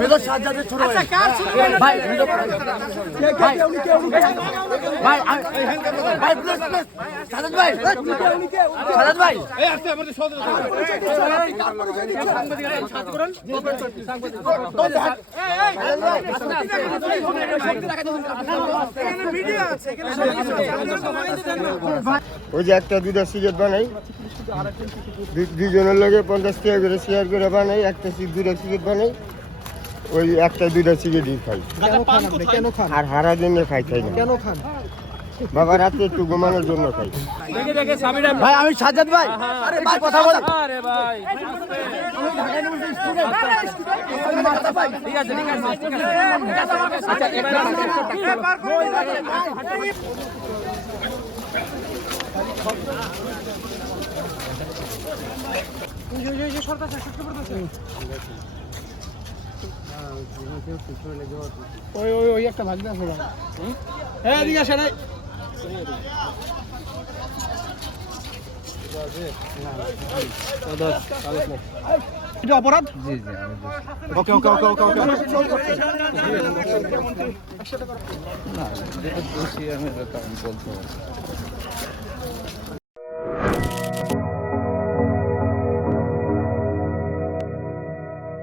Major সাজ্জাদের ছোট ভাই ভাই ভাই ভাই প্লিজ প্লিজ সাজ্জাদ ভাই সাজ্জাদ ভাই এই আসতে আমাদের সদর ওই যে একটা দুটা সিগারেট বানাই দুজনের লগে 50 টাকা করে শেয়ার করে বানাই একটা দুটা সিগারেট বানাই ওই একটা দুটা সিগারেটই খাই। কেন খান? আর হারা দিনে খাই না। কেন খান? বাবা রাতে একটু ঘুমানোর জন্য খাই। ভাই আমি সাজ্জাদ ভাই আরে ভাই কথা বল আরে ভাই ঠিক আছে আচ্ছা ওই একটা ভাগনা আছে না। হ্যাঁ এদিকে আসেন। এটা অপরাধ? জি জি ওকে ওকে ওকে ওকে ওকে না এটা দোষী আমি বলতে